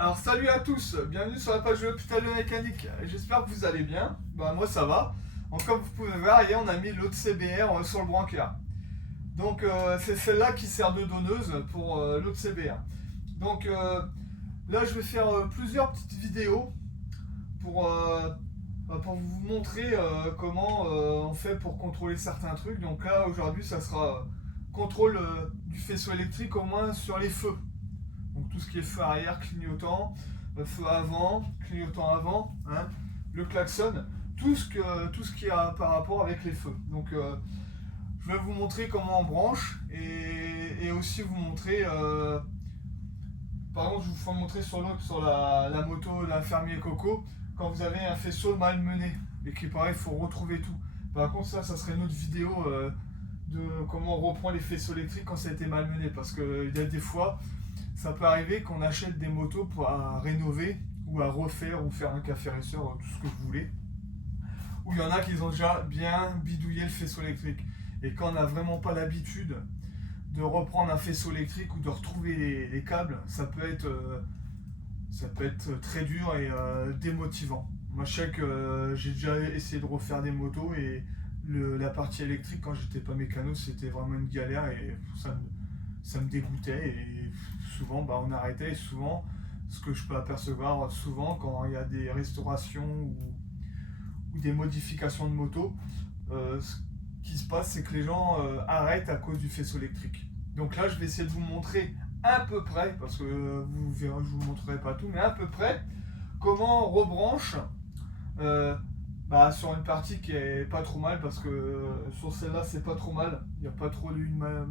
Alors salut à tous, bienvenue sur la page de l'hôpital de mécanique. J'espère que vous allez bien. Bah moi ça va. Donc comme vous pouvez voir, hier on a mis l'autre CBR sur le brancard. Donc c'est celle-là qui sert de donneuse pour l'autre CBR. Donc là je vais faire plusieurs petites vidéos pour vous montrer comment on fait pour contrôler certains trucs. Donc là aujourd'hui ça sera contrôle du faisceau électrique au moins sur les feux. Donc tout ce qui est feu arrière, clignotant, feu avant, clignotant avant, hein, le klaxon, tout ce qui a par rapport avec les feux. Donc je vais vous montrer comment on branche et aussi vous montrer, par exemple je vous montrer sur la moto d'un fermier Coco, quand vous avez un faisceau mal mené et qu'il paraît il faut retrouver tout. Par contre ça serait une autre vidéo de comment on reprend les faisceaux électriques quand ça a été mal mené, parce qu'il y a des fois ça peut arriver qu'on achète des motos pour à rénover ou à refaire ou faire un café racer, tout ce que vous voulez. Ou il y en a qui ont déjà bien bidouillé le faisceau électrique. Et quand on n'a vraiment pas l'habitude de reprendre un faisceau électrique ou de retrouver les câbles, ça peut être très dur et démotivant. Moi je sais que j'ai déjà essayé de refaire des motos et la partie électrique quand j'étais pas mécano c'était vraiment une galère et ça me dégoûtait et souvent on arrêtait. Et souvent ce que je peux apercevoir souvent quand il y a des restaurations ou des modifications de moto, ce qui se passe c'est que les gens arrêtent à cause du faisceau électrique. Donc là je vais essayer de vous montrer à peu près, parce que vous verrez, je vous montrerai pas tout, mais à peu près comment on rebranche sur une partie qui est pas trop mal, parce que sur celle-là c'est pas trop mal, il n'y a pas trop eu mal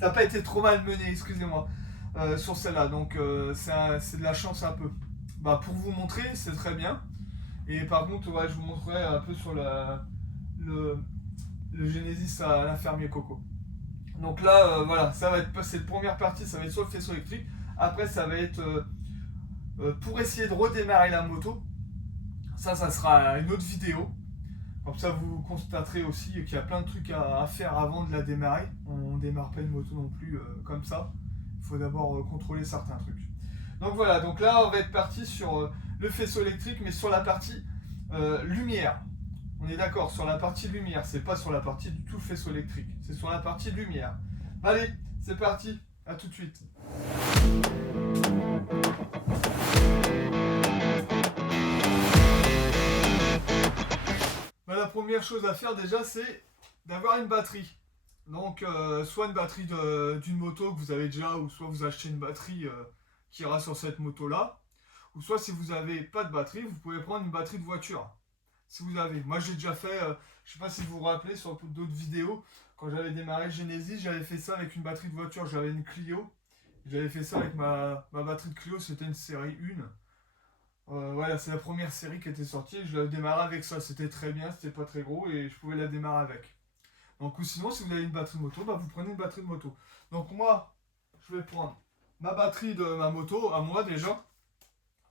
ça n'a pas été trop mal mené, excusez-moi, sur celle-là, donc c'est de la chance un peu. Pour vous montrer c'est très bien, et par contre je vous montrerai un peu sur le Genesis à la fermier Coco. Donc là voilà, ça va être cette première partie, ça va être sur le faisceau électrique. Après ça va être pour essayer de redémarrer la moto. Ça sera une autre vidéo. Comme ça vous constaterez aussi qu'il y a plein de trucs à faire avant de la démarrer. On ne démarre pas une moto non plus comme ça. Il faut d'abord contrôler certains trucs. Donc voilà, donc là on va être parti sur le faisceau électrique, mais sur la partie lumière. On est d'accord, sur la partie lumière, c'est pas sur la partie du tout faisceau électrique, c'est sur la partie lumière. Allez, c'est parti, à tout de suite. La première chose à faire déjà c'est d'avoir une batterie. Donc soit une batterie d'une moto que vous avez déjà, ou soit vous achetez une batterie qui ira sur cette moto là, ou soit si vous n'avez pas de batterie, vous pouvez prendre une batterie de voiture. Si vous avez, moi j'ai déjà fait, je sais pas si vous vous rappelez sur d'autres vidéos, quand j'avais démarré Genesis, j'avais fait ça avec une batterie de voiture, j'avais une Clio, j'avais fait ça avec ma batterie de Clio, c'était une série 1. Voilà, c'est la première série qui était sortie, je l'avais démarré avec ça, c'était très bien, c'était pas très gros et je pouvais la démarrer avec. Donc ou sinon si vous avez une batterie de moto, vous prenez une batterie de moto. Donc moi, je vais prendre ma batterie de ma moto, à moi déjà,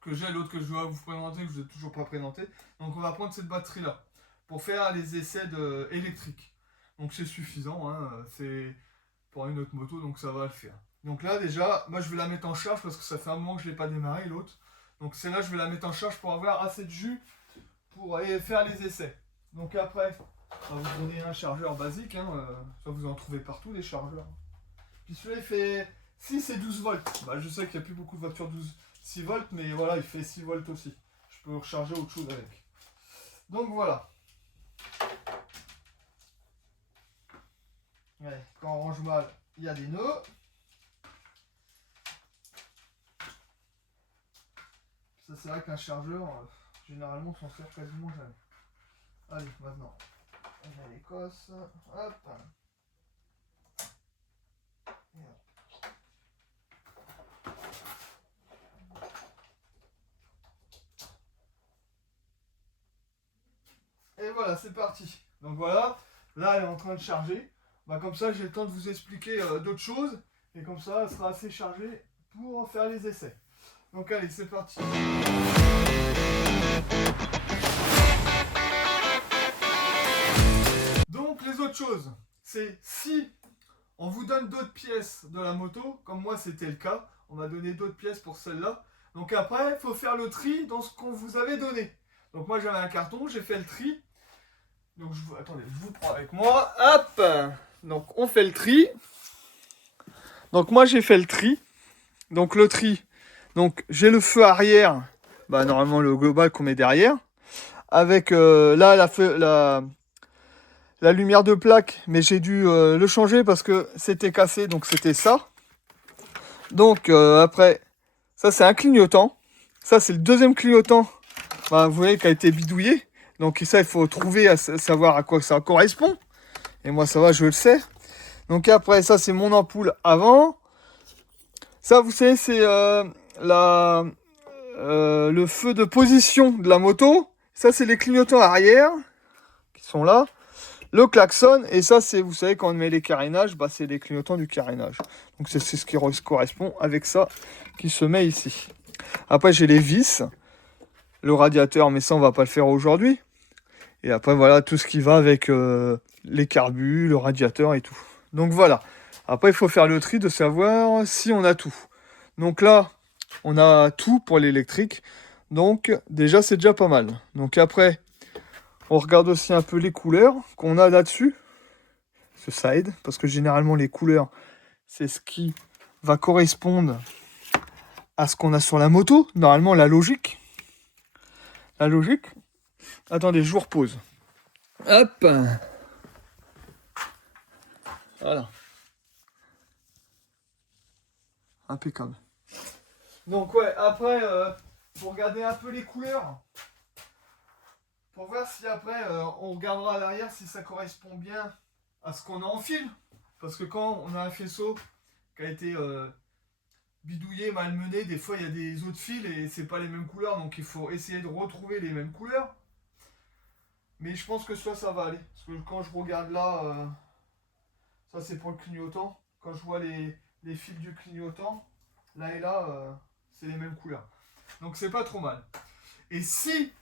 que j'ai, l'autre que je dois vous présenter, que je ne vous ai toujours pas présenté. Donc on va prendre cette batterie là pour faire les essais électriques. Donc c'est suffisant, hein, c'est pour une autre moto, donc ça va le faire. Donc là déjà, moi je vais la mettre en charge parce que ça fait un moment que je ne l'ai pas démarré l'autre. Donc celle-là je vais la mettre en charge pour avoir assez de jus pour aller faire les essais. Donc après, on va vous donner un chargeur basique, hein, ça vous en trouvez partout des chargeurs. Puis celui-là il fait 6 et 12 volts. Je sais qu'il n'y a plus beaucoup de voitures 6 volts, mais voilà, il fait 6 volts aussi. Je peux recharger autre chose avec. Donc voilà. Ouais, quand on range mal, il y a des nœuds. Ça c'est vrai qu'un chargeur, généralement, on s'en sert quasiment jamais. Allez, maintenant, on a l'Écosse. Hop. Et voilà, c'est parti. Donc voilà, là elle est en train de charger. Comme ça, j'ai le temps de vous expliquer d'autres choses. Et comme ça, elle sera assez chargée pour faire les essais. Donc allez, c'est parti. Donc les autres choses, c'est si on vous donne d'autres pièces de la moto, comme moi c'était le cas. On m'a donné d'autres pièces pour celle-là. Donc après, il faut faire le tri dans ce qu'on vous avait donné. Donc moi j'avais un carton, j'ai fait le tri. Donc attendez, je vous prends avec moi. Hop. Donc on fait le tri. Donc moi j'ai fait le tri. Donc le tri. Donc j'ai le feu arrière. Bah normalement le global qu'on met derrière. Avec là la lumière de plaque. Mais j'ai dû le changer parce que c'était cassé. Donc c'était ça. Donc après, ça c'est un clignotant. Ça c'est le deuxième clignotant. Bah, vous voyez qui a été bidouillé. Donc ça il faut trouver à savoir à quoi ça correspond. Et moi ça va, je le sais. Donc après ça c'est mon ampoule avant. Ça vous savez c'est le feu de position de la moto. Ça c'est les clignotants arrière qui sont là. Le klaxon, et ça c'est, vous savez, quand on met les carénages, bah, c'est les clignotants du carénage. Donc c'est ce qui correspond avec ça qui se met ici. Après j'ai les vis, le radiateur, mais ça on va pas le faire aujourd'hui. Et après voilà tout ce qui va avec les carbus, le radiateur et tout. Donc voilà. Après il faut faire le tri de savoir si on a tout. Donc là, on a tout pour l'électrique. Donc déjà c'est déjà pas mal. Donc après, on regarde aussi un peu les couleurs qu'on a là-dessus. Ça aide, parce que généralement les couleurs, c'est ce qui va correspondre à ce qu'on a sur la moto. Normalement, la logique. La logique. Attendez, je vous repose. Hop. Voilà. Impeccable. Donc ouais, après, pour regarder un peu les couleurs, pour voir si après, on regardera à l'arrière si ça correspond bien à ce qu'on a en fil. Parce que quand on a un faisceau qui a été bidouillé, malmené, des fois il y a des autres fils et c'est pas les mêmes couleurs, donc il faut essayer de retrouver les mêmes couleurs. Mais je pense que ça va aller. Parce que quand je regarde là, ça c'est pour le clignotant. Quand je vois les fils du clignotant, là et là, c'est les mêmes couleurs. Donc c'est pas trop mal. Et si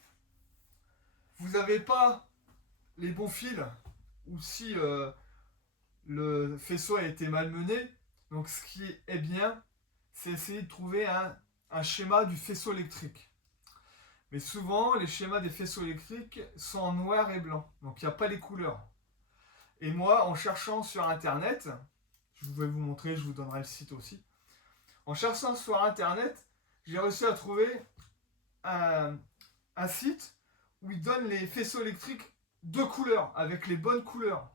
vous n'avez pas les bons fils, ou si le faisceau a été malmené, donc ce qui est bien, c'est essayer de trouver un schéma du faisceau électrique. Mais souvent, les schémas des faisceaux électriques sont en noir et blanc, donc il n'y a pas les couleurs. Et moi, en cherchant sur Internet, je vais vous montrer, je vous donnerai le site aussi. En cherchant sur Internet, j'ai réussi à trouver un site où il donne les faisceaux électriques de couleurs, avec les bonnes couleurs.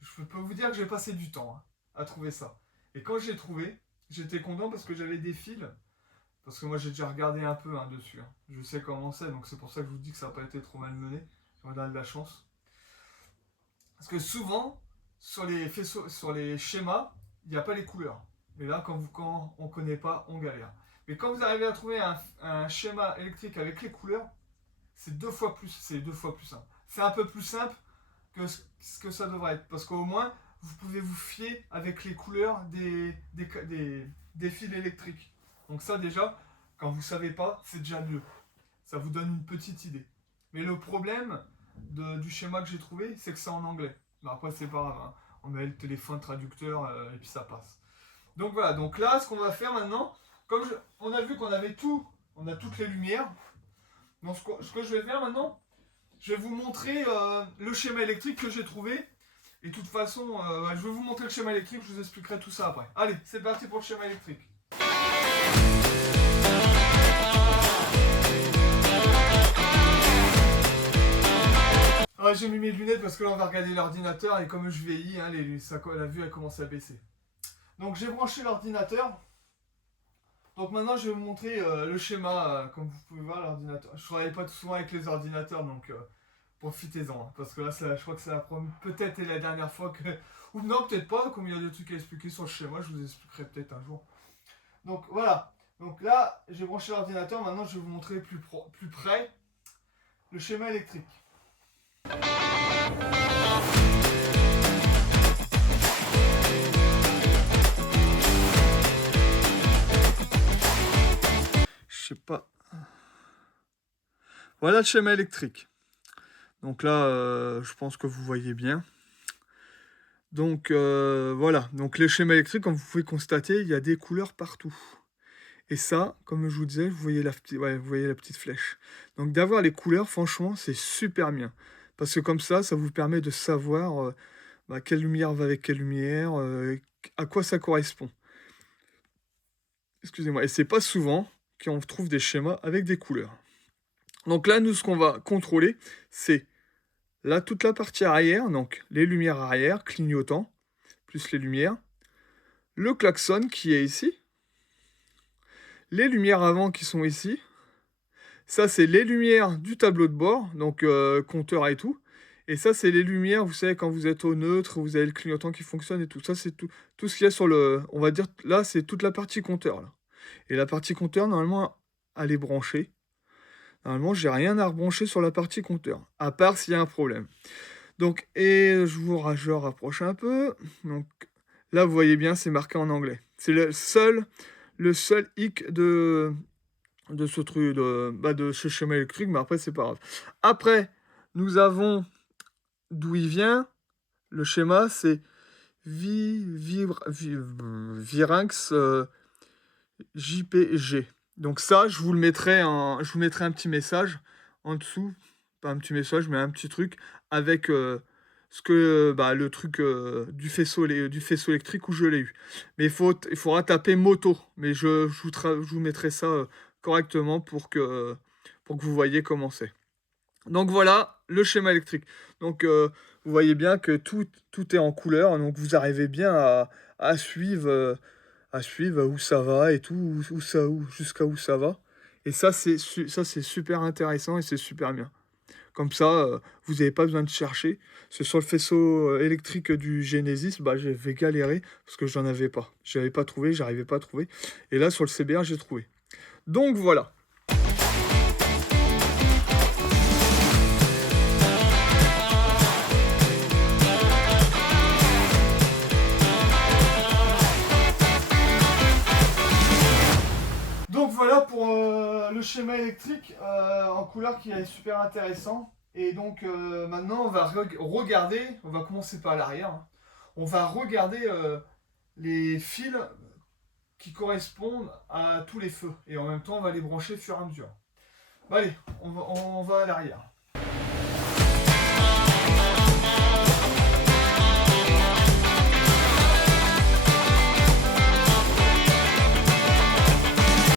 Je peux vous dire que j'ai passé du temps à trouver ça. Et quand j'ai trouvé, j'étais content parce que j'avais des fils. Parce que moi j'ai déjà regardé un peu dessus. Je sais comment c'est, donc c'est pour ça que je vous dis que ça n'a pas été trop mal mené. On a de la chance. Parce que souvent, sur les faisceaux, sur les schémas, il n'y a pas les couleurs. Mais là, quand on ne connaît pas, on galère. Mais quand vous arrivez à trouver un schéma électrique avec les couleurs, c'est deux fois plus simple. C'est un peu plus simple que ce que ça devrait être. Parce qu'au moins, vous pouvez vous fier avec les couleurs des fils électriques. Donc ça déjà, quand vous ne savez pas, c'est déjà mieux. Ça vous donne une petite idée. Mais le problème du schéma que j'ai trouvé, c'est que c'est en anglais. Mais après, c'est pas grave. On met le téléphone traducteur et puis ça passe. Donc voilà, donc là, ce qu'on va faire maintenant, on a vu qu'on avait tout, on a toutes les lumières. Donc ce que je vais faire maintenant, je vais vous montrer le schéma électrique que j'ai trouvé. Et de toute façon, je vais vous montrer le schéma électrique, je vous expliquerai tout ça après. Allez, c'est parti pour le schéma électrique. Ah, j'ai mis mes lunettes parce que là on va regarder l'ordinateur et comme je vieillis, la vue a commencé à baisser. Donc j'ai branché l'ordinateur. Donc maintenant je vais vous montrer le schéma, comme vous pouvez voir l'ordinateur. Je ne travaille pas souvent avec les ordinateurs, donc profitez-en. Parce que là, je crois que c'est peut-être la dernière fois que... Ou non, peut-être pas, comme il y a des trucs à expliquer sur le schéma, je vous expliquerai peut-être un jour. Donc voilà. Donc là, j'ai branché l'ordinateur, maintenant je vais vous montrer plus près le schéma électrique. Je sais pas. Voilà le schéma électrique. Donc là, je pense que vous voyez bien. Donc voilà, donc les schémas électriques, comme vous pouvez constater, il y a des couleurs partout. Et ça, comme je vous disais, vous voyez la petite flèche. Donc d'avoir les couleurs, franchement, c'est super bien. Parce que comme ça vous permet de savoir quelle lumière va avec quelle lumière, à quoi ça correspond. Excusez-moi. Et c'est pas souvent qu'on trouve des schémas avec des couleurs. Donc là, nous, ce qu'on va contrôler, c'est là toute la partie arrière, donc les lumières arrière, clignotants, plus les lumières. Le klaxon qui est ici. Les lumières avant qui sont ici. Ça, c'est les lumières du tableau de bord, donc compteur et tout. Et ça, c'est les lumières, vous savez, quand vous êtes au neutre, vous avez le clignotant qui fonctionne et tout. Ça, c'est tout ce qu'il y a sur le... On va dire, là, c'est toute la partie compteur, là. Et la partie compteur, normalement, elle est branchée. Normalement, j'ai rien à rebrancher sur la partie compteur, à part s'il y a un problème. Donc, et je rapproche un peu. Donc, là, vous voyez bien, c'est marqué en anglais. C'est le seul hic de ce truc, de ce schéma électrique, mais après, c'est pas grave. Après, nous avons d'où il vient. Le schéma, c'est Virinx JPG. Donc ça, je vous mettrai un petit message en dessous. Pas un petit message, mais un petit truc avec le truc du faisceau électrique où je l'ai eu. Mais il faudra taper moto. Mais je vous mettrai ça correctement pour que vous voyez comment c'est. Donc voilà le schéma électrique. Donc vous voyez bien que tout est en couleur. Donc vous arrivez bien à suivre où ça va et tout, jusqu'à où ça va. Et ça, c'est super intéressant et c'est super bien. Comme ça, vous n'avez pas besoin de chercher. C'est sur le faisceau électrique du Genesis, j'avais galéré parce que j'en avais pas. J'avais pas trouvé, j'arrivais pas à trouver. Et là, sur le CBR, j'ai trouvé. Donc voilà. Donc voilà pour le schéma électrique en couleur qui est super intéressant. Et donc maintenant on va regarder, on va commencer par l'arrière, hein. On va regarder les fils qui correspondent à tous les feux. Et en même temps on va les brancher au fur et à mesure. Bon, allez, on va à l'arrière.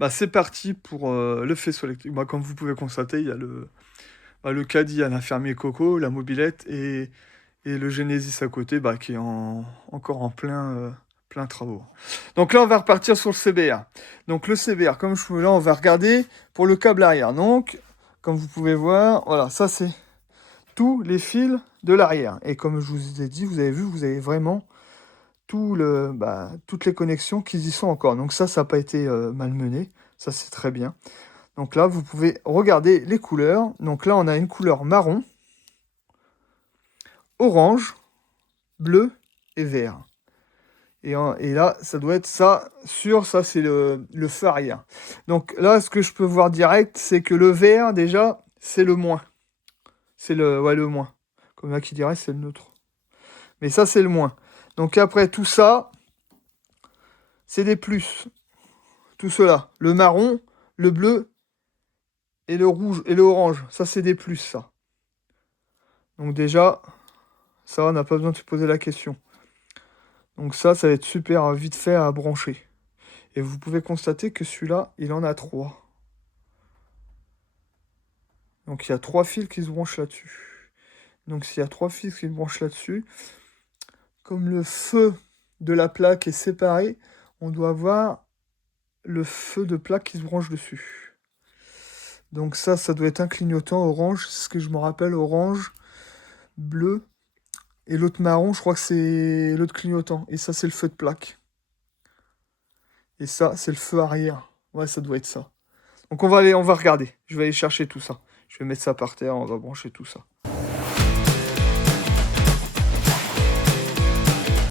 C'est parti pour le faisceau électrique. Comme vous pouvez constater, il y a le caddie à la fermier Coco, la mobilette et le Genesis à côté qui est encore en plein travaux. Donc là, on va repartir sur le CBR. Donc le CBR, là, on va regarder pour le câble arrière. Donc, comme vous pouvez voir, voilà, ça c'est tous les fils de l'arrière. Et comme je vous ai dit, vous avez vu, vous avez vraiment toutes les connexions qui y sont encore. Donc ça n'a pas été malmené. Ça, c'est très bien. Donc là, vous pouvez regarder les couleurs. Donc là, on a une couleur marron, orange, bleu et vert. Et là, ça doit être ça. Ça, c'est le feu arrière. Donc là, ce que je peux voir direct, c'est que le vert, déjà, c'est le moins. C'est le moins. Comme là qui dirait, c'est le neutre. Mais ça, c'est le moins. Donc après, tout ça, c'est des plus. Tout cela. Le marron, le bleu et le rouge et le orange. Ça, c'est des plus, ça. Donc déjà, ça, on n'a pas besoin de se poser la question. Donc ça va être super vite fait à brancher. Et vous pouvez constater que celui-là, il en a 3. Donc il y a 3 fils qui se branchent là-dessus. Donc s'il y a 3 fils qui se branchent là-dessus, comme le feu de la plaque est séparé, on doit avoir le feu de plaque qui se branche dessus. Donc ça doit être un clignotant orange, c'est ce que je me rappelle, orange, bleu, et l'autre marron, je crois que c'est l'autre clignotant. Et ça, c'est le feu de plaque. Et ça, c'est le feu arrière. Ouais, ça doit être ça. Donc on va regarder. Je vais aller chercher tout ça. Je vais mettre ça par terre, on va brancher tout ça.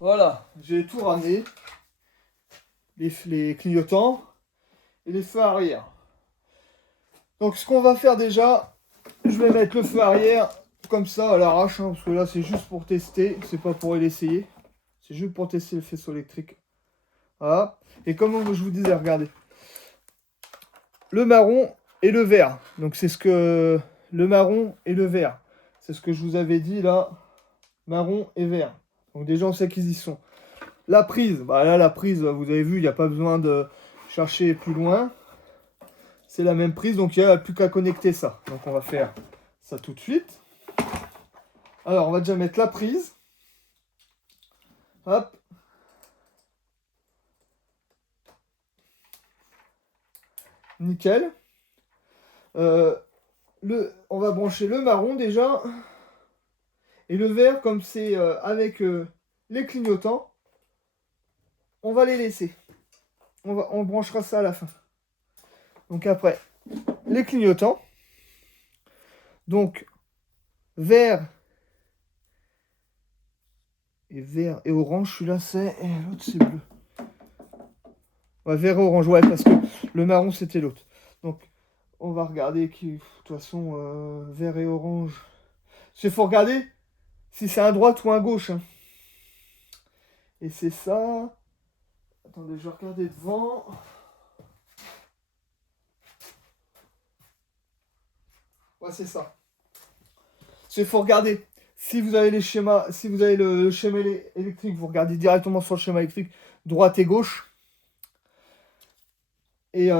Voilà, j'ai tout ramené. Les clignotants et les feux arrière. Donc ce qu'on va faire déjà, je vais mettre le feu arrière comme ça à l'arrache, parce que là c'est juste pour tester, c'est pas pour l'essayer. C'est juste pour tester le faisceau électrique. Voilà. Et comme je vous disais, regardez. Le marron et le vert. Donc c'est ce que... Le marron et le vert. C'est ce que je vous avais dit là. Marron et vert. Donc déjà on sait qu'ils y sont. La prise. Bah là la prise, vous avez vu, il n'y a pas besoin de chercher plus loin. C'est la même prise, donc il n'y a plus qu'à connecter ça. Donc on va faire ça tout de suite. Alors on va déjà mettre la prise. Hop. Nickel. On va brancher le marron déjà. Et le vert, comme c'est avec les clignotants, on va les laisser. On branchera ça à la fin. Donc après, les clignotants. Donc, vert et orange. Celui-là, c'est... Et l'autre, c'est bleu. Ouais, vert et orange, ouais, parce que le marron, c'était l'autre. Donc, on va regarder qui... De toute façon, vert et orange. Il faut regarder si c'est un droite ou un gauche. Hein. Et c'est ça. Attendez, je vais regarder devant. Ouais, c'est ça. Il faut regarder. Si vous avez les schémas, si vous avez le schéma électrique, vous regardez directement sur le schéma électrique, droite et gauche. Et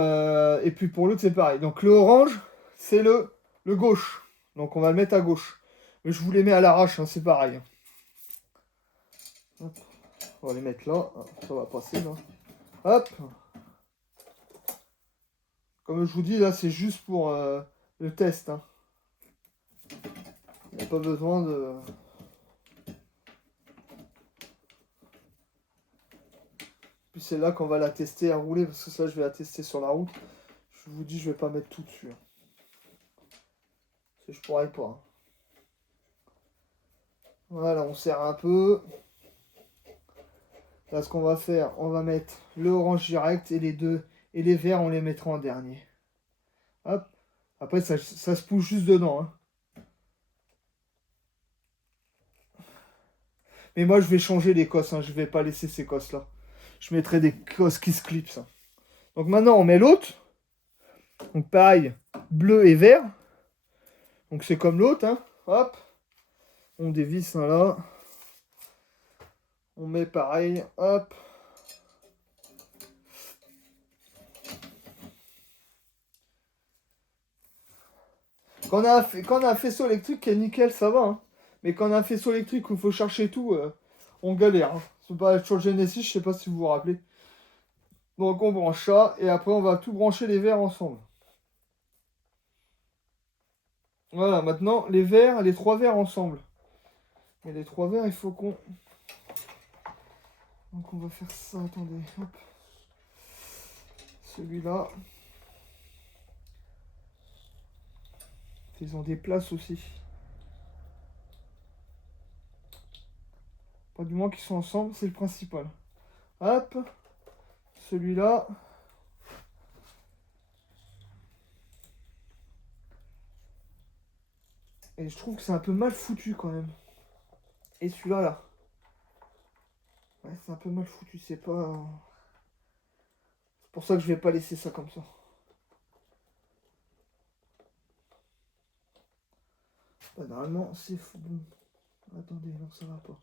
puis pour l'autre, c'est pareil. Donc le orange, c'est le gauche. Donc on va le mettre à gauche. Mais je vous les mets à l'arrache, hein, c'est pareil. Hop. On va les mettre là. Ça va passer là. Hop. Comme je vous dis, là, c'est juste pour le test. Hein. Il n'y a pas besoin de... Puis c'est là qu'on va la tester à rouler, parce que ça, je vais la tester sur la route. Je vous dis, je vais pas mettre tout dessus. Hein. Parce que je pourrais pas. Hein. Voilà, on serre un peu. Là, ce qu'on va faire, on va mettre le orange direct et les deux. Et les verts, on les mettra en dernier. Hop. Après, ça se pousse juste dedans. Hein. Mais moi, je vais changer les cosses. Hein. Je vais pas laisser ces cosses-là. Je mettrai des cosses qui se clipsent. Hein. Donc maintenant, on met l'autre. Donc pareil, bleu et vert. Donc c'est comme l'autre. Hein. Hop. On dévisse hein, là. On met pareil. Hop. Quand on a un faisceau électrique qui est nickel, ça va. Hein. Mais quand on a un faisceau électrique où il faut chercher tout, on galère. Hein. C'est pas sur le Genesis, je sais pas si vous vous rappelez. Donc on branche ça et après on va tout brancher les verres ensemble. Voilà, maintenant les verres, les trois verres ensemble. Mais les trois verres, il faut qu'on... Donc on va faire ça, attendez. Hop. Celui-là. Ils ont des places aussi. Pas du moins qu'ils sont ensemble, c'est le principal. Hop. Celui-là. Et je trouve que c'est un peu mal foutu quand même. Et celui-là, là. Ouais, c'est un peu mal foutu, c'est pas... C'est pour ça que je vais pas laisser ça comme ça. Bah, normalement, c'est bon. Attendez, non, ça va pas.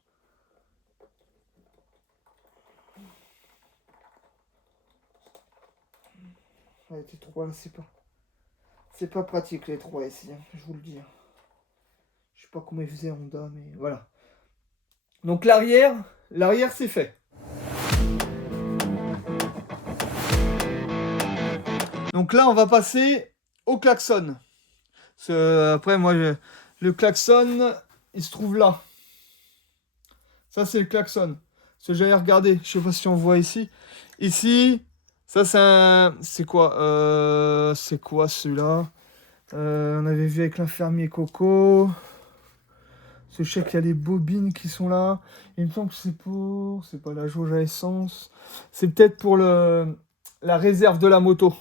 Ouais, les trois, là, c'est pas... C'est pas pratique, les trois ici, hein, je vous le dis. Je sais pas comment ils faisaient Honda, mais voilà. Donc l'arrière c'est fait. Donc là, on va passer au klaxon. Après, moi, le klaxon, il se trouve là. Ça, c'est le klaxon. Ce que j'allais regarder, je sais pas si on voit ici. Ici, ça, c'est un... C'est quoi celui-là on avait vu avec l'infirmier Coco. Je sais qu'il y a les bobines qui sont là. Il me semble que c'est pour... C'est pas la jauge à essence. C'est peut-être pour la réserve de la moto.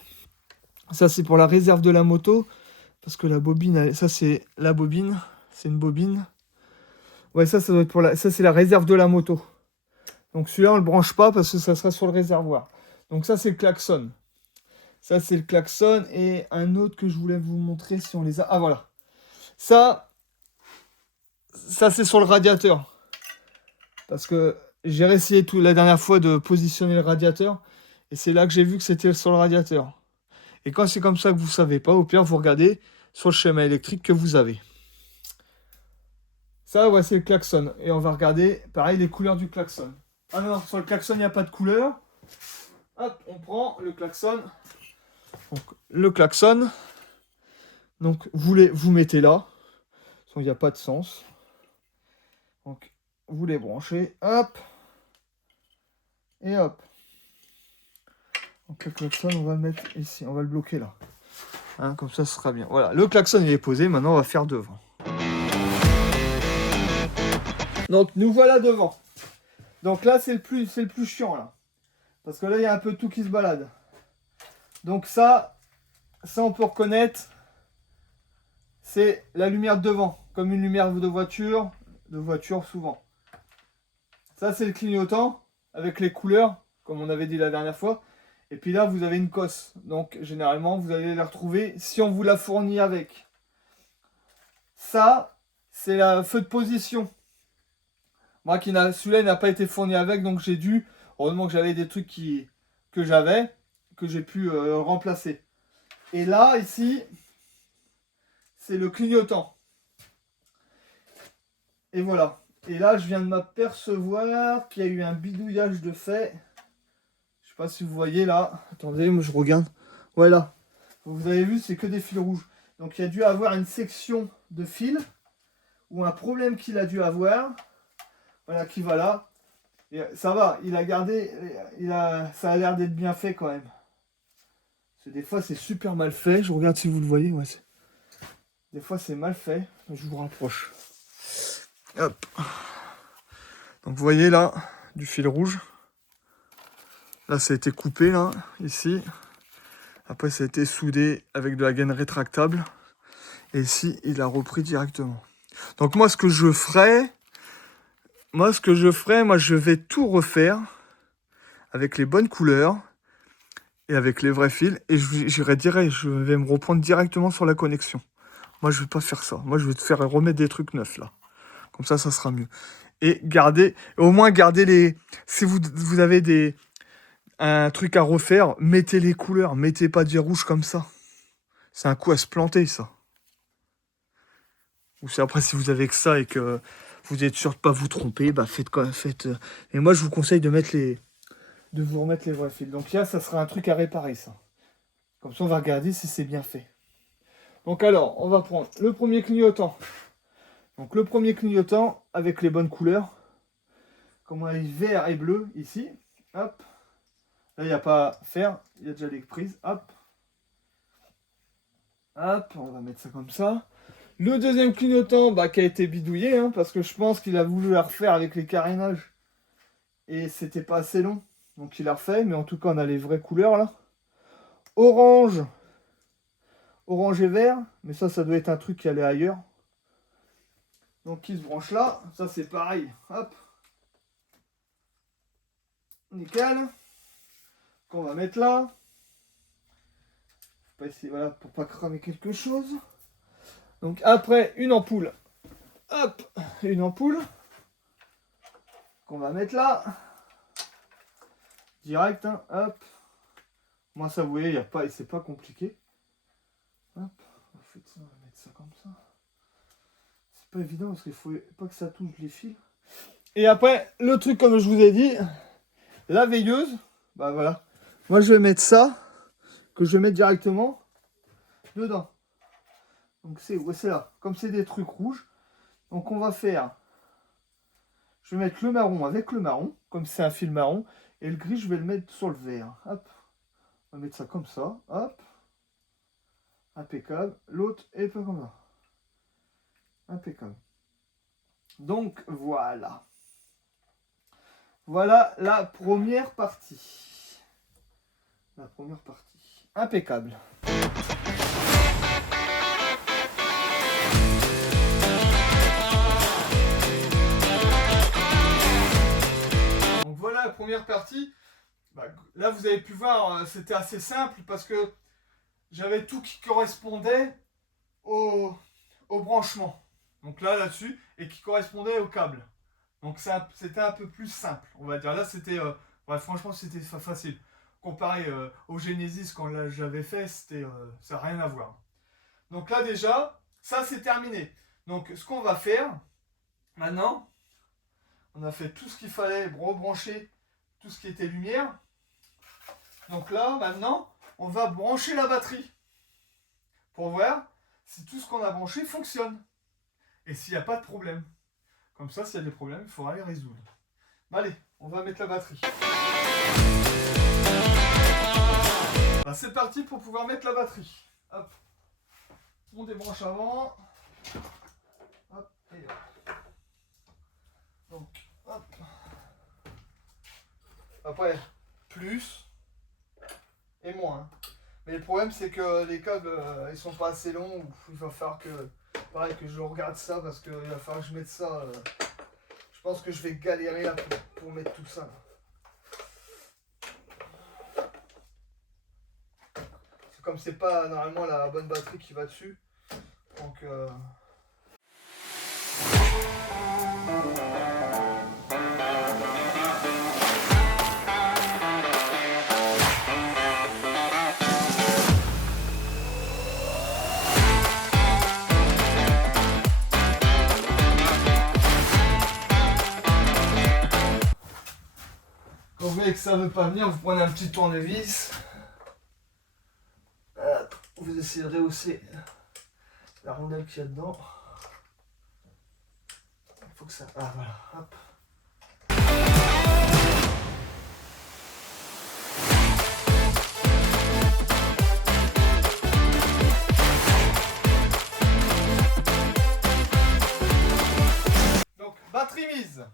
Ça, c'est pour la réserve de la moto. Parce que la bobine... Ça, c'est la bobine. C'est une bobine. Ouais, ça doit être pour la... Ça, c'est la réserve de la moto. Donc celui-là, on ne le branche pas parce que ça sera sur le réservoir. Donc ça, c'est le klaxon. Ça, c'est le klaxon. Et un autre que je voulais vous montrer si on les a... Ah, voilà. Ça c'est sur le radiateur. Parce que j'ai essayé la dernière fois de positionner le radiateur. Et c'est là que j'ai vu que c'était sur le radiateur. Et quand c'est comme ça que vous ne savez pas, au pire, vous regardez sur le schéma électrique que vous avez. Ça, ouais, c'est le klaxon. Et on va regarder, pareil, les couleurs du klaxon. Ah non, sur le klaxon, il n'y a pas de couleur. Hop, on prend le klaxon. Donc, le klaxon. Donc, vous mettez là. Il n'y a pas de sens. Donc, vous les branchez. Hop. Et hop. Donc, le klaxon, on va le mettre ici. On va le bloquer là. Hein, comme ça, ce sera bien. Voilà, le klaxon, il est posé. Maintenant, on va faire devant. Donc, nous voilà devant. Donc là, c'est le plus chiant, là. Parce que là, il y a un peu tout qui se balade. Donc ça on peut reconnaître, c'est la lumière de devant. Comme une lumière de voiture souvent. Ça, c'est le clignotant, avec les couleurs, comme on avait dit la dernière fois. Et puis là, vous avez une cosse. Donc, généralement, vous allez la retrouver si on vous la fournit avec. Ça, c'est la feu de position. Moi, celui-là n'a pas été fourni avec, donc j'ai dû... Heureusement que j'avais des trucs que j'ai pu remplacer. Et là, ici, c'est le clignotant. Et voilà. Et là, je viens de m'apercevoir qu'il y a eu un bidouillage de fait. Je sais pas si vous voyez là. Attendez, moi je regarde. Voilà. Vous avez vu, c'est que des fils rouges. Donc il y a dû avoir une section de fil ou un problème qu'il a dû avoir. Voilà, qui va là. Et ça va, il a gardé, ça a l'air d'être bien fait quand même. Parce que des fois c'est super mal fait. Je regarde si vous le voyez. Ouais, des fois c'est mal fait. Je vous rapproche. Hop. Donc vous voyez là, du fil rouge. Là ça a été coupé là, ici. Après ça a été soudé avec de la gaine rétractable. Et ici il a repris directement. Donc moi ce que je ferais, je vais tout refaire avec les bonnes couleurs et avec les vrais fils. Et je vais me reprendre directement sur la connexion. Moi, je vais pas faire ça. Moi, je vais te faire remettre des trucs neufs, là. Comme ça sera mieux. Et au moins garder les... Si vous avez un truc à refaire, mettez les couleurs. Mettez pas du rouge comme ça. C'est un coup à se planter, ça. Ou c'est après, si vous avez que ça et que... Vous êtes sûr de pas vous tromper, bah faites quoi, Et moi je vous conseille de vous remettre les vrais fils. Donc là, ça sera un truc à réparer, ça. Comme ça, on va regarder si c'est bien fait. Donc alors, on va prendre le premier clignotant. Donc le premier clignotant avec les bonnes couleurs. Comme on a eu vert et bleu ici. Hop. Là, il n'y a pas à faire. Il y a déjà les prises. Hop. Hop, on va mettre ça comme ça. Le deuxième clignotant qui a été bidouillé, hein, parce que je pense qu'il a voulu la refaire avec les carénages. Et c'était pas assez long. Donc il a refait, mais en tout cas on a les vraies couleurs là. Orange. Orange et vert. Mais ça doit être un truc qui allait ailleurs. Donc qui se branche là. Ça c'est pareil. Hop. Nickel. Qu'on va mettre là. Faut pas essayer, voilà, pour pas cramer quelque chose. Donc après, une ampoule. Hop, une ampoule. Qu'on va mettre là. Direct, hein, hop. Moi ça, vous voyez, c'est pas compliqué. Hop, on va mettre ça comme ça. C'est pas évident parce qu'il faut pas que ça touche les fils. Et après, le truc comme je vous ai dit, la veilleuse. Bah voilà. Moi je vais mettre ça, que je vais mettre directement dedans. Donc c'est là, comme c'est des trucs rouges. Donc on va faire, je vais mettre le marron avec le marron, comme c'est un fil marron, et le gris je vais le mettre sur le vert. Hop, on va mettre ça comme ça, hop, impeccable. L'autre est pas comme ça, impeccable. Donc voilà, voilà la première partie, impeccable. première partie, là vous avez pu voir, c'était assez simple parce que j'avais tout qui correspondait au branchement. Donc là-dessus, et qui correspondait au câble. Donc c'était un peu plus simple, on va dire. Là, c'était, franchement, c'était facile. Comparé au Genesis, quand j'avais fait, ça n'a rien à voir. Donc là, déjà, ça, c'est terminé. Donc, ce qu'on va faire, maintenant, on a fait tout ce qu'il fallait, rebrancher tout ce qui était lumière. Donc là, maintenant, on va brancher la batterie pour voir si tout ce qu'on a branché fonctionne. Et s'il n'y a pas de problème. Comme ça, s'il y a des problèmes, il faudra les résoudre. Allez, on va mettre la batterie. C'est parti pour pouvoir mettre la batterie. Hop. On débranche avant. Hop, et hop. Donc, hop. Après, plus et moins. Mais le problème, c'est que les câbles, ils sont pas assez longs. Il va falloir que, pareil, que je regarde ça parce qu'il va falloir que je mette ça. Je pense que je vais galérer là pour mettre tout ça. Comme c'est pas normalement la bonne batterie qui va dessus. Donc quand vous voyez que ça veut pas venir, vous prenez un petit tournevis. Vous essayez de rehausser la rondelle qu'il y a dedans. Il faut que ça... Ah voilà, hop. Donc, batterie mise.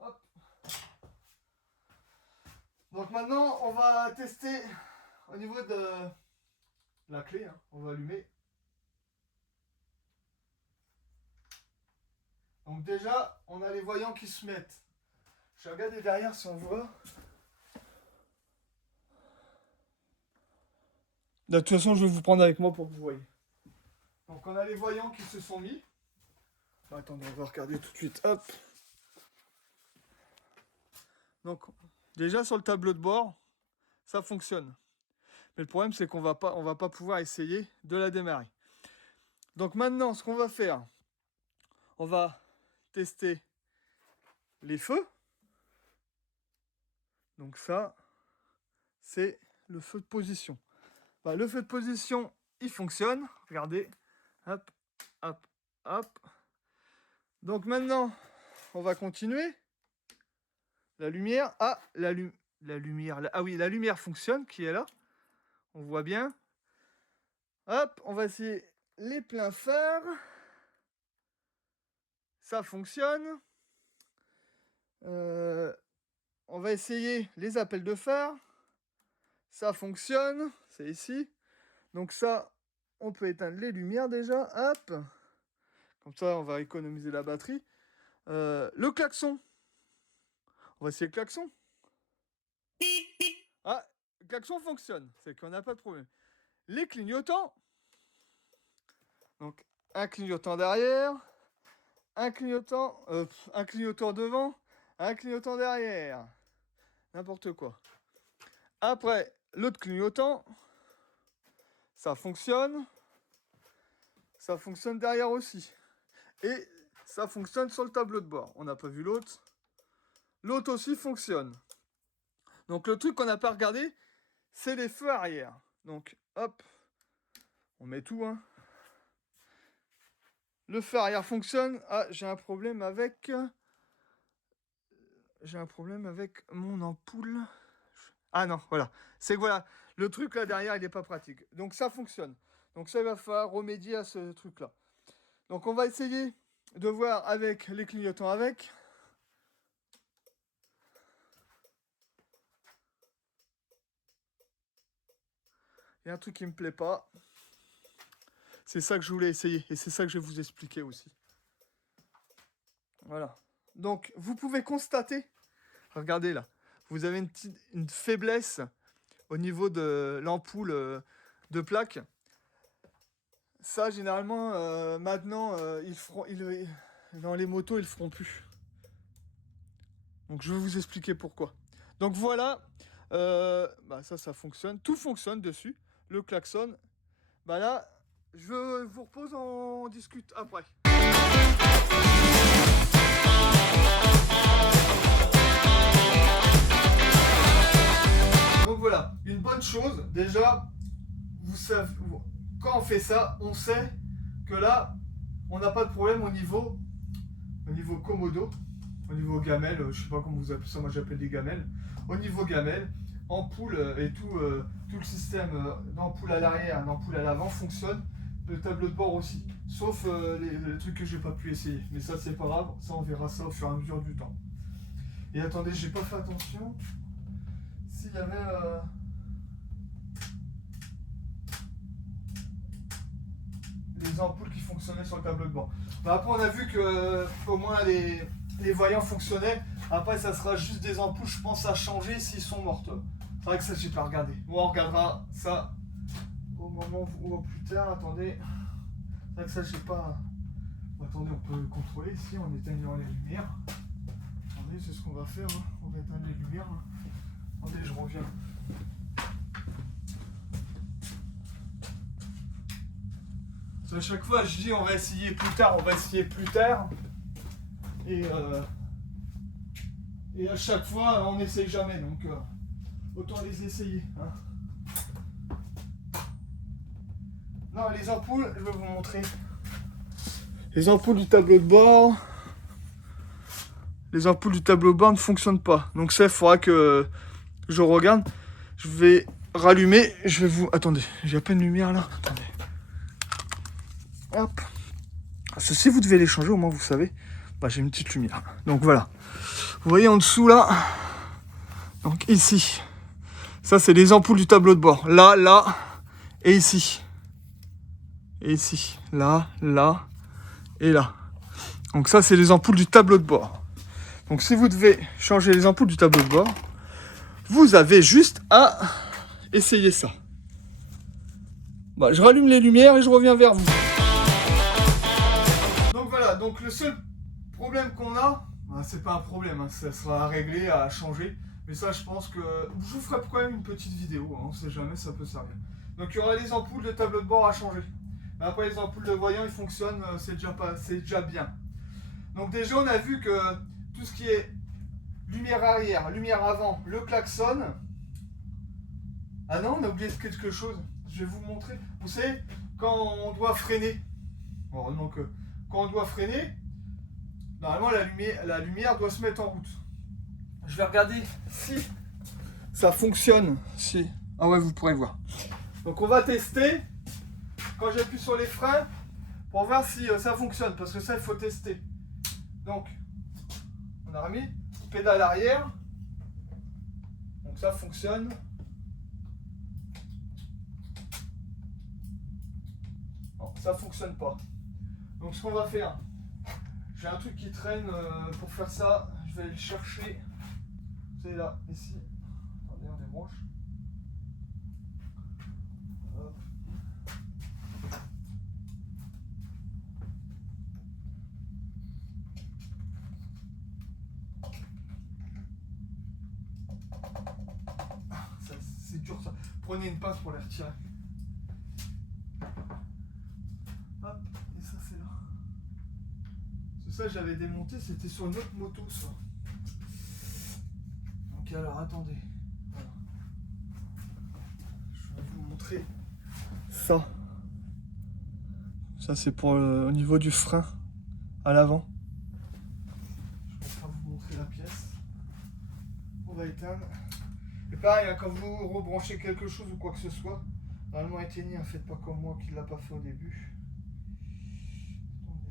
Hop. Donc maintenant, on va tester au niveau de la clé. Hein. On va allumer. Donc déjà, on a les voyants qui se mettent. Je vais regarder derrière si on voit. De toute façon, je vais vous prendre avec moi pour que vous voyez. Donc on a les voyants qui se sont mis. Attendez, on va regarder tout de suite. Hop. Donc déjà sur le tableau de bord, ça fonctionne. Mais le problème, c'est qu'on va pas pouvoir essayer de la démarrer. Donc maintenant, ce qu'on va faire, on va tester les feux. Donc ça, c'est le feu de position. Le feu de position, il fonctionne. Regardez. Hop, hop, hop. Donc maintenant, on va continuer. La lumière. Ah, la lumière. Ah oui, la lumière fonctionne, qui est là. On voit bien. Hop, on va essayer les pleins phares. Ça fonctionne. On va essayer les appels de phare. Ça fonctionne. C'est ici. Donc ça, on peut éteindre les lumières déjà. Hop. Comme ça, on va économiser la batterie. Le klaxon. On va essayer le klaxon. Ah, le klaxon fonctionne. C'est qu'on n'a pas de problème. Les clignotants. Donc, un clignotant derrière. Un clignotant devant. Un clignotant derrière. N'importe quoi. Après, l'autre clignotant. Ça fonctionne. Ça fonctionne derrière aussi. Et ça fonctionne sur le tableau de bord. On n'a pas vu l'autre. L'autre aussi fonctionne. Donc le truc qu'on n'a pas regardé, c'est les feux arrière. Donc hop, on met tout. Hein. Le feu arrière fonctionne. Ah, j'ai un problème avec mon ampoule. Ah non, voilà. C'est que voilà, le truc là derrière, il n'est pas pratique. Donc ça fonctionne. Donc ça, il va falloir remédier à ce truc-là. Donc on va essayer de voir avec les clignotants avec. Il y a un truc qui me plaît pas. C'est ça que je voulais essayer. Et c'est ça que je vais vous expliquer aussi. Voilà. Donc, vous pouvez constater, regardez là, vous avez une faiblesse au niveau de l'ampoule de plaque. Ça, généralement, maintenant, dans les motos, ils le feront plus. Donc, je vais vous expliquer pourquoi. Donc, voilà, ça fonctionne. Tout fonctionne dessus. Le klaxon. Là, je vous repose, on discute après. Donc voilà, une bonne chose, déjà, vous savez, quand on fait ça, on sait que là, on n'a pas de problème au niveau commodo, au niveau gamelle, je sais pas comment vous appelez ça, moi j'appelle des gamelles. Au niveau gamelle, ampoule et tout le système d'ampoule à l'arrière, d'ampoule à l'avant fonctionne. Le tableau de bord aussi, sauf les trucs que j'ai pas pu essayer. Mais ça c'est pas grave, ça on verra ça au fur et à mesure du temps. Et attendez, j'ai pas fait attention. S'il y avait les ampoules qui fonctionnaient sur le tableau de bord. Après on a vu que au moins les voyants fonctionnaient. Après ça sera juste des ampoules, je pense, à changer s'ils sont mortes. C'est vrai que ça j'ai pas regardé. Bon, on regardera ça au moment ou au plus tard. Attendez. C'est vrai que ça j'ai pas. Attendez, on peut contrôler ici en éteignant les lumières. Attendez, c'est ce qu'on va faire. Hein. On va éteindre les lumières. Hein. Attendez, je reviens. À chaque fois, je dis on va essayer plus tard, Et à chaque fois, on n'essaye jamais, donc autant les essayer. Hein. Non, les ampoules, je vais vous montrer. Les ampoules du tableau de bord. Les ampoules du tableau de bord ne fonctionnent pas. Donc ça, il faudra que je regarde. Je vais rallumer. Je vais vous... Attendez, j'ai à peine lumière là. Attendez. Hop. Ceci, vous devez les changer, au moins vous savez. J'ai une petite lumière. Donc voilà. Vous voyez en dessous là. Donc ici. Ça, c'est les ampoules du tableau de bord. Là, là. Et ici. Et ici. Là, là. Et là. Donc ça, c'est les ampoules du tableau de bord. Donc si vous devez changer les ampoules du tableau de bord, vous avez juste à essayer ça. Je rallume les lumières et je reviens vers vous. Donc voilà, donc le seul problème qu'on a, c'est pas un problème, hein, ça sera à régler, à changer. Mais ça, je pense que je vous ferai quand même une petite vidéo, hein, on sait jamais, ça peut servir. Donc il y aura les ampoules de tableau de bord à changer. Mais après les ampoules de voyant, ils fonctionnent, c'est déjà bien. Donc déjà, on a vu que tout ce qui est lumière arrière, lumière avant, le klaxon. Ah non, on a oublié quelque chose. Je vais vous montrer. Vous savez, quand on doit freiner, donc quand on doit freiner, normalement la lumière doit se mettre en route. Je vais regarder si ça fonctionne. Si. Ah ouais, vous pourrez voir. Donc on va tester quand j'appuie sur les freins pour voir si ça fonctionne. Parce que ça, il faut tester. Donc, on a remis pédale arrière. Donc ça fonctionne. Non, ça fonctionne pas. Donc ce qu'on va faire, j'ai un truc qui traîne pour faire ça. Je vais aller le chercher. C'est là, ici. Attendez, on débranche. Hop. C'est dur ça. Prenez une pince pour les retirer. Hop, et ça c'est là. C'est ça, j'avais démonté, c'était sur une autre moto ça. Donc alors attendez. Voilà. Je vais vous montrer ça. Ça c'est pour au niveau du frein à l'avant. Je vais pas vous montrer la pièce. On va éteindre. Et pareil, hein, quand vous rebranchez quelque chose ou quoi que ce soit, normalement éteignez, hein, faites pas comme moi qui ne l'a pas fait au début. Attendez.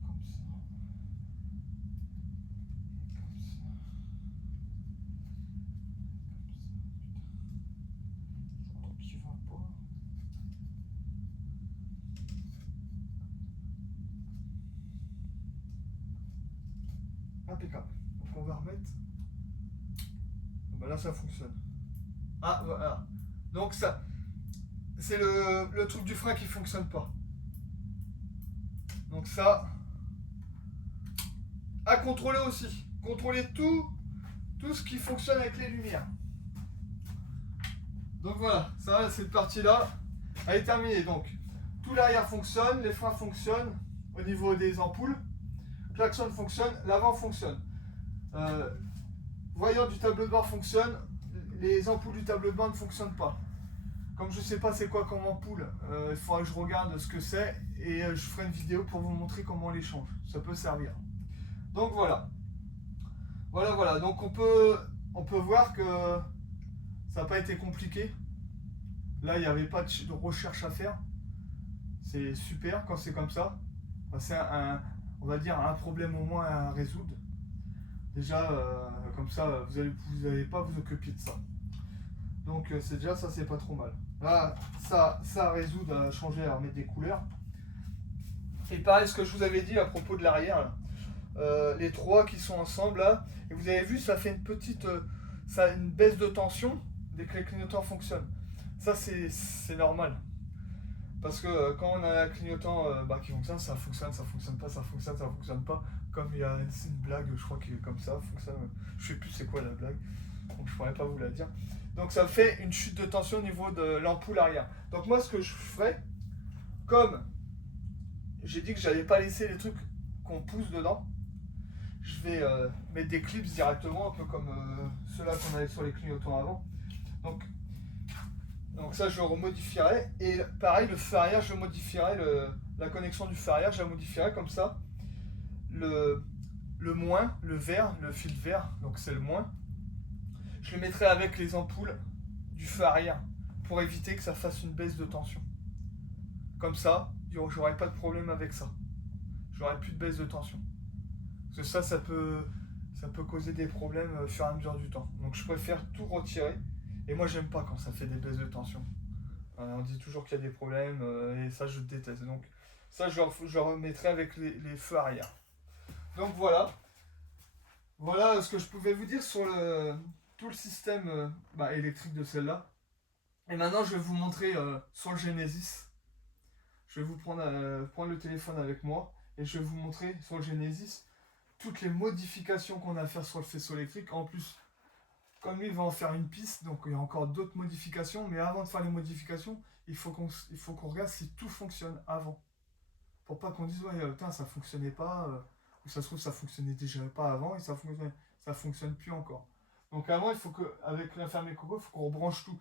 On va faire comme ça. Et comme ça. Comme ça. Donc il va pas. impeccable. Donc on va remettre. Ben là ça fonctionne. Ah voilà. Donc ça, c'est le truc du frein qui fonctionne pas. Donc ça, à contrôler aussi. Contrôler tout ce qui fonctionne avec les lumières. Donc voilà, ça cette partie-là, elle est terminée. Donc tout l'arrière fonctionne, les freins fonctionnent au niveau des ampoules, le klaxon fonctionne, l'avant fonctionne. Voyant du tableau de bord fonctionne, les ampoules du tableau de bord ne fonctionnent pas. Comme je ne sais pas c'est quoi comme ampoule, il faudra que je regarde ce que c'est et je ferai une vidéo pour vous montrer comment on les change. Ça peut servir. Donc voilà. Voilà. Donc on peut voir que ça n'a pas été compliqué. Là, il n'y avait pas de recherche à faire. C'est super quand c'est comme ça. C'est on va dire un problème au moins à résoudre. Déjà, comme ça, vous n'allez pas vous occuper de ça. Donc c'est déjà ça, c'est pas trop mal. Là, ça à résoudre, à changer, à remettre des couleurs. Et pareil, ce que je vous avais dit à propos de l'arrière, les trois qui sont ensemble là, et vous avez vu, ça fait une petite, une baisse de tension dès que les clignotants fonctionnent. Ça c'est normal. Parce que quand on a un clignotant qui fonctionne, ça fonctionne pas. Comme il y a une blague, je crois qui est comme ça, fonctionne. Je sais plus c'est quoi la blague, donc je pourrais pas vous la dire. Donc ça fait une chute de tension au niveau de l'ampoule arrière. Donc moi ce que je ferais, comme j'ai dit que j'allais pas laisser les trucs qu'on pousse dedans, je vais mettre des clips directement, un peu comme ceux-là qu'on avait sur les clignotants avant. Donc ça je remodifierai. Et pareil le feu arrière, je modifierai la connexion du feu arrière, je la modifierai comme ça. Le moins, le vert, le fil vert, donc c'est le moins. Je le mettrai avec les ampoules du feu arrière pour éviter que ça fasse une baisse de tension. Comme ça, j'aurai pas de problème avec ça. J'aurai plus de baisse de tension. Parce que ça peut causer des problèmes au fur et à mesure du temps. Donc je préfère tout retirer. Et moi j'aime pas quand ça fait des baisses de tension. On dit toujours qu'il y a des problèmes et ça je déteste. Donc ça je remettrai avec les feux arrière. Donc voilà. Voilà ce que je pouvais vous dire sur tout le système électrique de celle-là. Et maintenant je vais vous montrer sur le Genesis. Je vais vous prendre le téléphone avec moi et je vais vous montrer sur le Genesis toutes les modifications qu'on a à faire sur le faisceau électrique. En plus, comme lui il va en faire une piste, donc il y a encore d'autres modifications, mais avant de faire les modifications, il faut qu'on regarde si tout fonctionne avant. Pour pas qu'on dise, ouais, putain, ça fonctionnait pas, ou ça se trouve, ça fonctionnait déjà pas avant, et ça fonctionne plus encore. Donc avant, il faut avec l'infirmier Coco, il faut qu'on rebranche tout.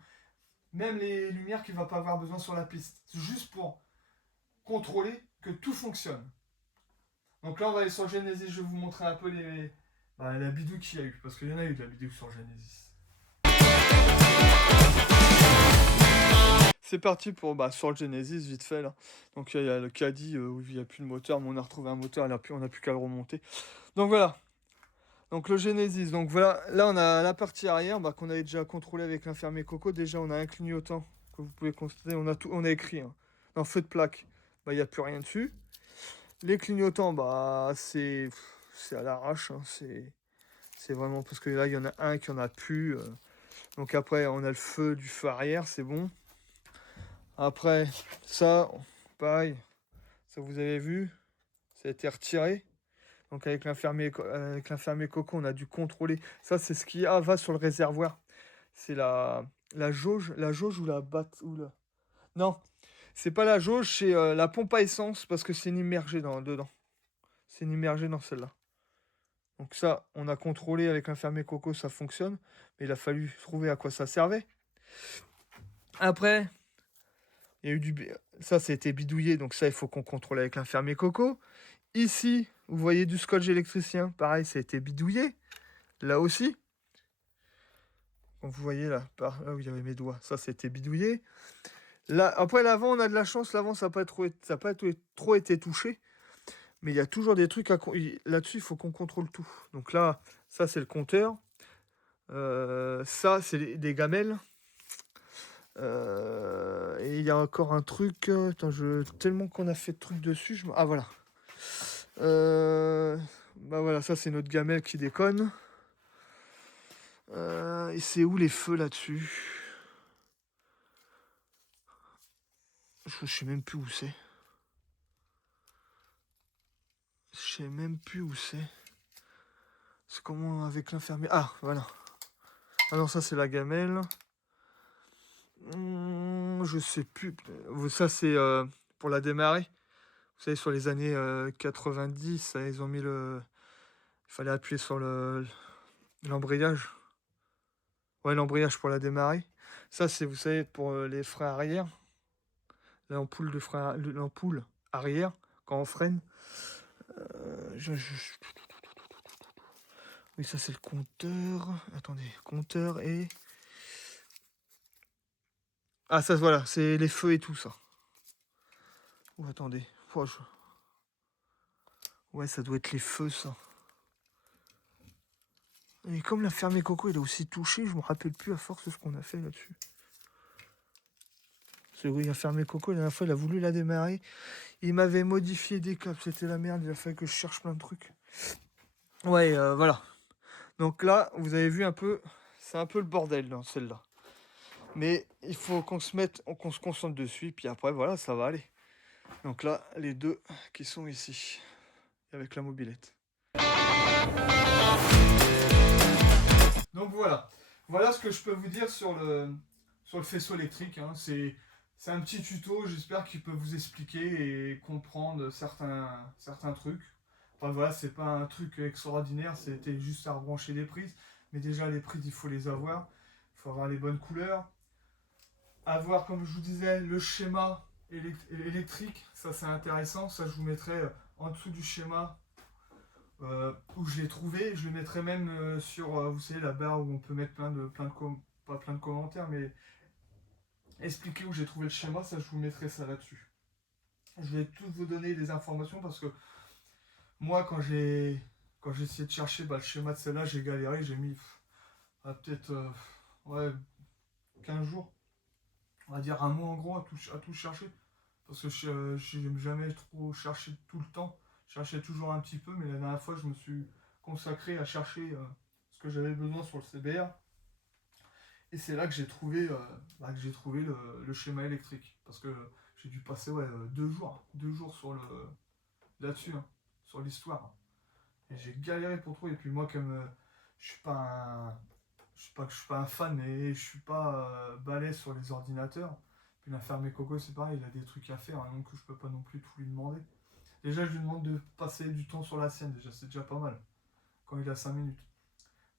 Même les lumières qu'il va pas avoir besoin sur la piste. C'est juste pour contrôler que tout fonctionne. Donc là, on va aller sur le Genesis, je vais vous montrer un peu la bidouille qu'il y a eu, parce qu'il y en a eu de la bidouille sur le Genesis. C'est parti pour sur le Genesis, vite fait là. Donc il y a le caddie où il n'y a plus de moteur, mais on a retrouvé un moteur, on n'a plus qu'à le remonter. Donc voilà. Donc le Genesis, donc voilà, là on a la partie arrière qu'on avait déjà contrôlé avec l'infirmier Coco. Déjà on a un clignotant que vous pouvez constater, on a écrit. Dans feu de plaque, il n'y a plus rien dessus. Les clignotants, c'est à l'arrache, c'est vraiment parce que là il y en a un qui en a plus. Donc après on a le feu du feu arrière, c'est bon. Après ça, pareil, ça vous avez vu, ça a été retiré. Donc avec l'infirmier Coco, on a dû contrôler. Ça c'est ce qui va sur le réservoir. C'est la jauge ou la batte ou la... Non, c'est pas la jauge, c'est la pompe à essence parce que c'est immergé dedans. C'est immergé dans celle-là. Donc ça, on a contrôlé avec l'infirmier Coco, ça fonctionne. Mais il a fallu trouver à quoi ça servait. Après, il y a eu ça, été bidouillé. Donc ça, il faut qu'on contrôle avec l'infirmier Coco. Ici, vous voyez du scotch électricien. Pareil, ça a été bidouillé. Là aussi. Comme vous voyez là, là où il y avait mes doigts. Ça, c'était bidouillé. Là, après, l'avant, on a de la chance. L'avant, ça n'a pas trop été touché. Mais il y a toujours des trucs là-dessus, il faut qu'on contrôle tout. Donc là, ça, c'est le compteur. Ça, c'est des gamelles. Et il y a encore un truc. Attends, tellement qu'on a fait de trucs dessus. Ah, voilà. Bah voilà, ça c'est notre gamelle qui déconne. Et c'est où les feux là-dessus? Je sais même plus où c'est. Je sais même plus où c'est. C'est comment avec l'infirmier? Ah, voilà. Ah non, ça c'est la gamelle. Je sais plus. Ça c'est pour la démarrer. Vous savez, sur les années 90, ils ont mis le... Il fallait appuyer sur l'embrayage. Ouais, l'embrayage pour la démarrer. Ça, c'est, vous savez, pour les freins arrière. L'ampoule de frein, l'ampoule arrière, quand on freine. Oui, ça, c'est le compteur. Attendez, compteur et... Ah, ça, voilà, c'est les feux et tout, ça. Oh, attendez. Oh, ouais, ça doit être les feux, ça. Et comme la fermée Coco, il a aussi touché, je me rappelle plus à force de ce qu'on a fait là-dessus. C'est oui, la fermée Coco, la dernière fois, il a voulu la démarrer. Il m'avait modifié des câbles, c'était la merde, il a fallu que je cherche plein de trucs. Ouais, voilà. Donc là, vous avez vu un peu, c'est un peu le bordel dans celle-là. Mais il faut qu'on se mette, qu'on se concentre dessus, puis après, voilà, ça va aller. Donc là, les deux qui sont ici, avec la mobilette. Donc voilà. Voilà ce que je peux vous dire sur le faisceau électrique. Hein. C'est un petit tuto, j'espère qu'il peut vous expliquer et comprendre certains trucs. Enfin voilà, c'est pas un truc extraordinaire, c'était juste à rebrancher les prises. Mais déjà, les prises, il faut les avoir. Il faut avoir les bonnes couleurs. Avoir, comme je vous disais, le schéma électrique, ça c'est intéressant. Ça, je vous mettrai en dessous du schéma où je l'ai trouvé. Je le mettrai même sur, vous savez, la barre où on peut mettre pas plein de commentaires, mais expliquer où j'ai trouvé le schéma. Ça, je vous mettrai ça là-dessus. Je vais tous vous donner des informations parce que moi, quand j'ai essayé de chercher le schéma de celle-là, j'ai galéré. J'ai mis peut-être ouais, 15 jours, on va dire un mois en gros à tout chercher. Parce que je n'aime jamais trop chercher tout le temps. Je cherchais toujours un petit peu, mais la dernière fois, je me suis consacré à chercher ce que j'avais besoin sur le CBR. Et c'est là que j'ai trouvé, le schéma électrique. Parce que j'ai dû passer 2 jours là-dessus, hein, sur l'histoire. Et j'ai galéré pour trouver. Et puis moi, comme je suis pas un, je suis pas un fan, mais je suis pas balèze sur les ordinateurs. Puis l'infirmier Coco, c'est pareil, il a des trucs à faire, hein, donc je peux pas non plus tout lui demander. Déjà, je lui demande de passer du temps sur la sienne, déjà, c'est déjà pas mal, quand il a 5 minutes.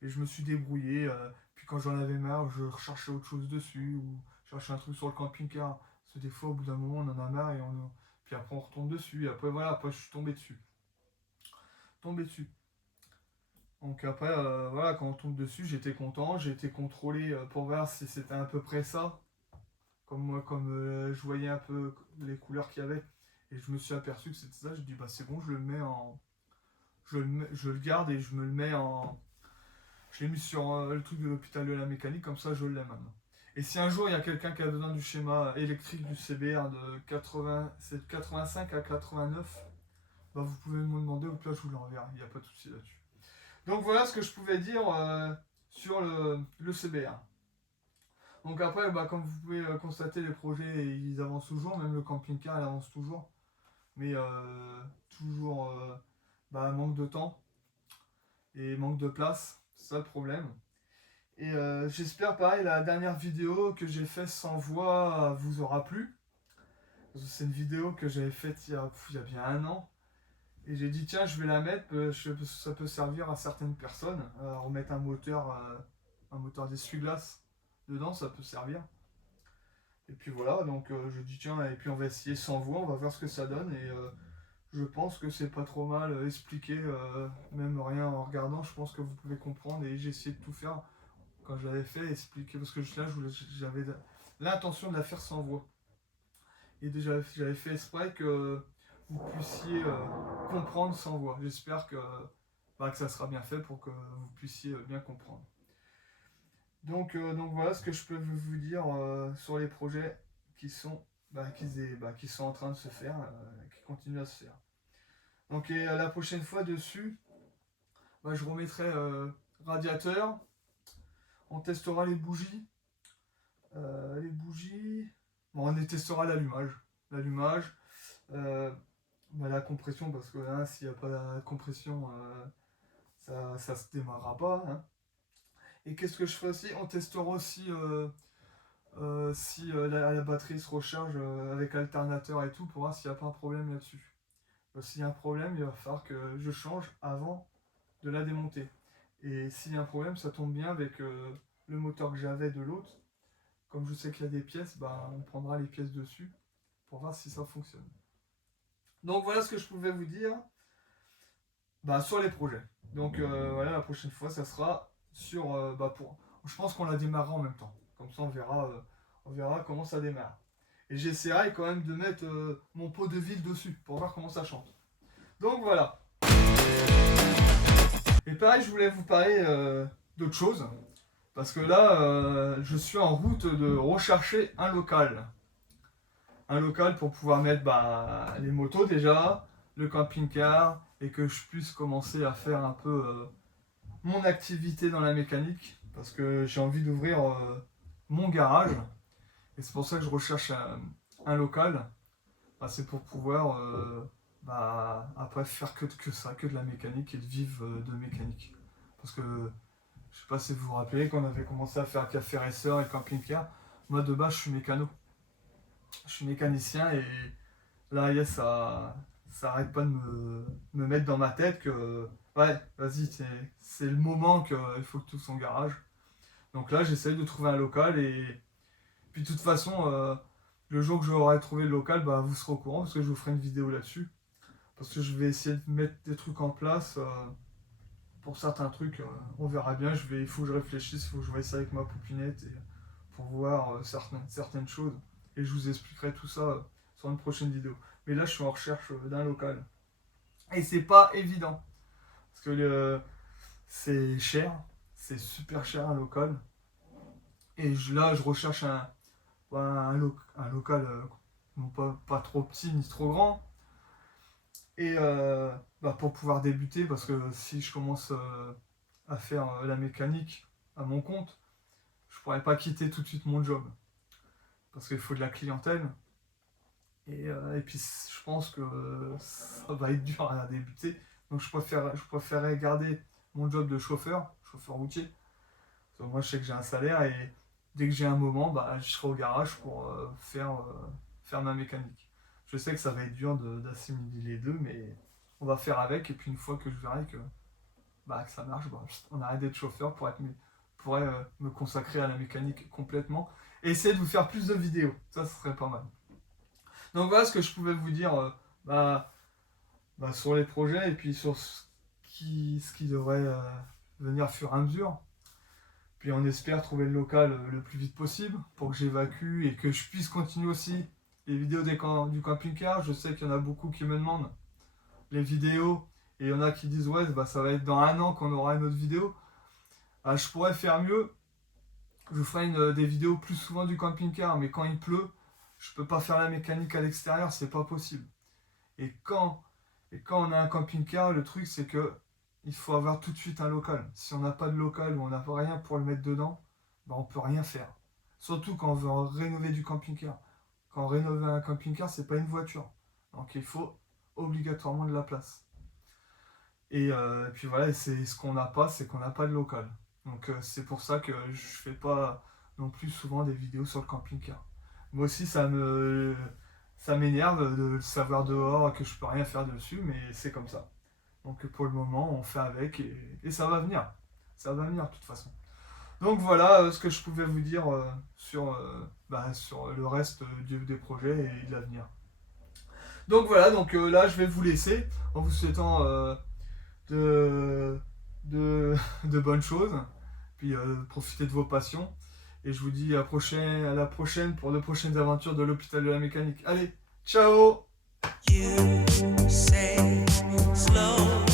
Et je me suis débrouillé, puis quand j'en avais marre, je recherchais autre chose dessus, ou je cherchais un truc sur le camping-car. Parce que des fois, au bout d'un moment, on en a marre, puis après, on retombe dessus, et après, voilà, après, je suis tombé dessus. Tombé dessus. Donc après, voilà, quand on tombe dessus, j'étais content, j'ai été contrôlé pour voir si c'était à peu près ça. Comme moi, comme je voyais un peu les couleurs qu'il y avait, et je me suis aperçu que c'était ça, je dis bah c'est bon, je le mets en... je le garde et je me le mets en... Je l'ai mis sur le truc de l'hôpital de la mécanique, comme ça je l'ai maintenant. Et si un jour il y a quelqu'un qui a besoin du schéma électrique du CBR de 85 à 89, bah vous pouvez me demander, ou là je vous l'enverrai, il n'y a pas de souci là-dessus. Donc voilà ce que je pouvais dire sur le CBR. Donc après, bah, comme vous pouvez constater, les projets ils avancent toujours, même le camping-car il avance toujours. Mais toujours manque de temps et manque de place, c'est ça le problème. Et j'espère pareil, la dernière vidéo que j'ai faite sans voix vous aura plu. C'est une vidéo que j'avais faite il y a bien un an. Et j'ai dit tiens, je vais la mettre, ça peut servir à certaines personnes. Remettre un moteur d'essuie-glace dedans, ça peut servir. Et puis voilà, donc je dis tiens, et puis on va essayer sans voix, on va voir ce que ça donne. Et je pense que c'est pas trop mal expliqué, même rien en regardant, je pense que vous pouvez comprendre. Et j'ai essayé de tout faire quand je l'avais fait, expliquer, parce que là j'avais l'intention de la faire sans voix. Et déjà j'avais fait exprès que vous puissiez comprendre sans voix. J'espère que ça sera bien fait pour que vous puissiez bien comprendre. Donc voilà ce que je peux vous dire sur les projets qui sont, qui sont en train de se faire, qui continuent à se faire. Donc et la prochaine fois dessus, bah, je remettrai radiateur. On testera les bougies. Bon, on testera l'allumage. La compression, parce que hein, s'il n'y a pas la compression, ça se démarrera pas. Hein. Et qu'est-ce que je ferai aussi? On testera aussi si la batterie se recharge avec alternateur et tout, pour voir s'il n'y a pas un problème là-dessus. S'il y a un problème, il va falloir que je change avant de la démonter. Et s'il y a un problème, ça tombe bien avec le moteur que j'avais de l'autre. Comme je sais qu'il y a des pièces, bah, on prendra les pièces dessus pour voir si ça fonctionne. Donc voilà ce que je pouvais vous dire sur les projets. Donc voilà, la prochaine fois, ça sera sur... je pense qu'on la démarrera en même temps. Comme ça, on verra comment ça démarre. Et j'essaierai quand même de mettre mon pot de ville dessus pour voir comment ça chante. Donc voilà. Et pareil, je voulais vous parler d'autre chose. Parce que là, je suis en route de rechercher un local. Un local pour pouvoir mettre les motos déjà, le camping-car, et que je puisse commencer à faire un peu mon activité dans la mécanique. Parce que j'ai envie d'ouvrir mon garage. Et c'est pour ça que je recherche un local. C'est pour pouvoir après faire que ça, que de la mécanique et de vivre de mécanique. Parce que je sais pas si vous vous rappelez, quand on avait commencé à faire café racer et camping-car, moi de base je suis mécano. Je suis mécanicien et là ça arrête pas de me mettre dans ma tête que ouais, vas-y, c'est le moment qu'il faut que tu ouvres son garage. Donc là j'essaye de trouver un local et puis de toute façon le jour que j'aurai trouvé le local, vous serez au courant parce que je vous ferai une vidéo là-dessus. Parce que je vais essayer de mettre des trucs en place. Pour certains trucs, on verra bien. Il faut que je réfléchisse, il faut que je voie ça avec ma poupinette pour voir certaines choses. Et je vous expliquerai tout ça sur une prochaine vidéo. Mais là, je suis en recherche d'un local. Et c'est pas évident. Parce que c'est cher. C'est super cher un local. Et là, je recherche un local non pas trop petit ni trop grand. Et pour pouvoir débuter, parce que si je commence à faire la mécanique à mon compte, je pourrais pas quitter tout de suite mon job. Parce qu'il faut de la clientèle. Et puis je pense que ça va être dur à débuter. Donc je préférerais garder mon job de chauffeur routier. Parce que moi je sais que j'ai un salaire et dès que j'ai un moment, je serai au garage pour faire ma mécanique. Je sais que ça va être dur d'assimiler les deux, mais on va faire avec. Et puis une fois que je verrai que ça marche, on arrête d'être chauffeur pour me consacrer à la mécanique complètement. Et essayer de vous faire plus de vidéos. Ça serait pas mal. Donc voilà ce que je pouvais vous dire sur les projets et puis sur ce qui devrait venir au fur et à mesure. Puis on espère trouver le local le plus vite possible pour que j'évacue et que je puisse continuer aussi les vidéos du camping-car. Je sais qu'il y en a beaucoup qui me demandent les vidéos et il y en a qui disent ouais ça va être dans 1 an qu'on aura une autre vidéo. Je pourrais faire mieux. Je vous ferai des vidéos plus souvent du camping-car, mais quand il pleut, je peux pas faire la mécanique à l'extérieur, c'est pas possible. Et quand on a un camping-car, le truc c'est que il faut avoir tout de suite un local. Si on n'a pas de local ou on n'a rien pour le mettre dedans, on peut rien faire. Surtout quand on veut rénover du camping-car. Quand on rénove un camping-car, c'est pas une voiture. Donc il faut obligatoirement de la place. Et puis voilà, c'est ce qu'on n'a pas, c'est qu'on n'a pas de local. Donc c'est pour ça que je fais pas non plus souvent des vidéos sur le camping-car. Moi aussi ça m'énerve de savoir dehors que je peux rien faire dessus, mais c'est comme ça. Donc pour le moment on fait avec et ça va venir. Ça va venir de toute façon. Donc voilà ce que je pouvais vous dire sur le reste des projets et de l'avenir. Donc voilà, là je vais vous laisser en vous souhaitant de bonnes choses, puis profitez de vos passions. Et je vous dis à la prochaine pour de prochaines aventures de l'hôpital de la mécanique. Allez, ciao! You say slow.